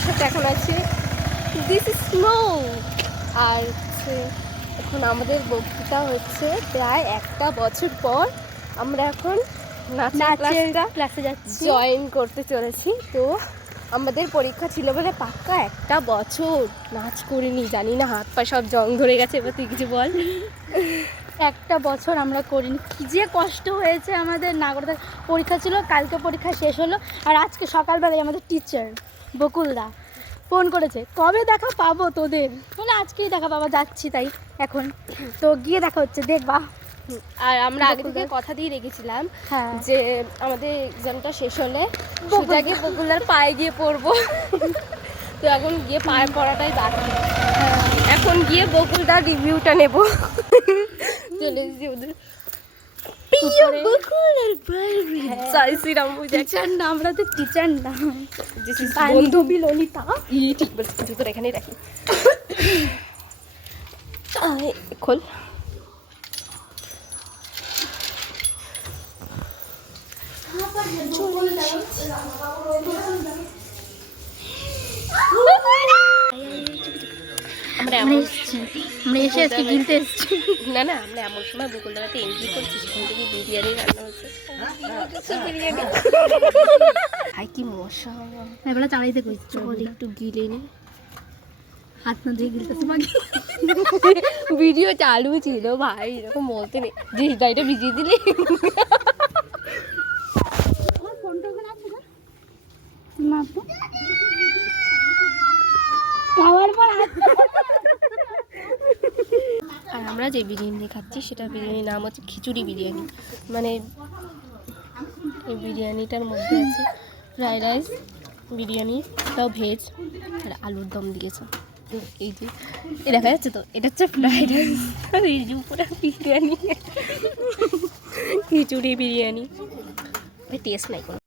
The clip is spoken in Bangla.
আমার সাথে এখন আছে দিস ইজ স্নো। আর হচ্ছে এখন আমাদের বক্তৃতা হচ্ছে প্রায় 1টা বছর পর আমরা এখন নাচের ক্লাসে যাচ্ছি, জয়েন করতে চলেছি। তো আমাদের পরীক্ষা ছিল বলে পাক্কা 1টা বছর নাচ করিনি, জানি না হাত পা সব জং ধরে গেছে। এবার তুই কিছু বল। 1টা বছর আমরা করিনি, কি যে কষ্ট হয়েছে আমাদের না করতে। পরীক্ষা ছিল, কালকে পরীক্ষা শেষ হলো, আর আজকে সকালবেলায় আমাদের টিচার বকুলদা ফোন করেছে কবে দেখা পাবো তোদের, বলে আজকেই দেখা পাবো, যাচ্ছি তাই এখন। তো গিয়ে দেখা হচ্ছে, দেখবা। আর আমরা আগে থেকে কথা দিয়ে রেখেছিলাম হ্যাঁ, যে আমাদের এক্সামটা শেষ হলে সোজাকে বকুলার পায়ে গিয়ে পড়বো। তো এখন গিয়ে পায়ে পড়াটাই বাকি। এখন গিয়ে বকুলদার রিভিউটা নেব। চলে এসেছি ওদের টিচার না, আমরা তো টিচার না, বান্ধবী ললিতা। ঠিক বলছি, জুতোর এখানেই রাখি। খোল। আমরা এসে আজকে কিনতে এসেছি। না না, আমরা এমন সময় বকুলদারাতে এন্ট্রি করছি, সেখান থেকে বিরিয়ানি রান্না হচ্ছে। হাই কি মশা, এবেলা চালাইতে কইছি, চল একটু গিলে নি। হাত না দিয়ে গিলতেছে বাকি। ভিডিও চালু ছিল ভাই, এরকম বলতে নেই যে ডাইটা ভিজিয়ে দিলি। আমার ফোনটা ওখানে আছে না, না তো খাওয়ার পর আর আমরা যে বিরিয়ানি খাচ্ছি সেটা বিরিয়ানির নাম হচ্ছে খিচুড়ি বিরিয়ানি। মানে এই বিরিয়ানিটার মধ্যে আছে ফ্রাইড রাইস, বিরিয়ানি তাও ভেজ, আর আলুর দম দিয়েছে। এই যে দেখা যাচ্ছে তো, এটা হচ্ছে ফ্রাইড রাইস, আর এই যে উপরে বিরিয়ানি, খিচুড়ি বিরিয়ানি। টেস্ট নাই কোনো।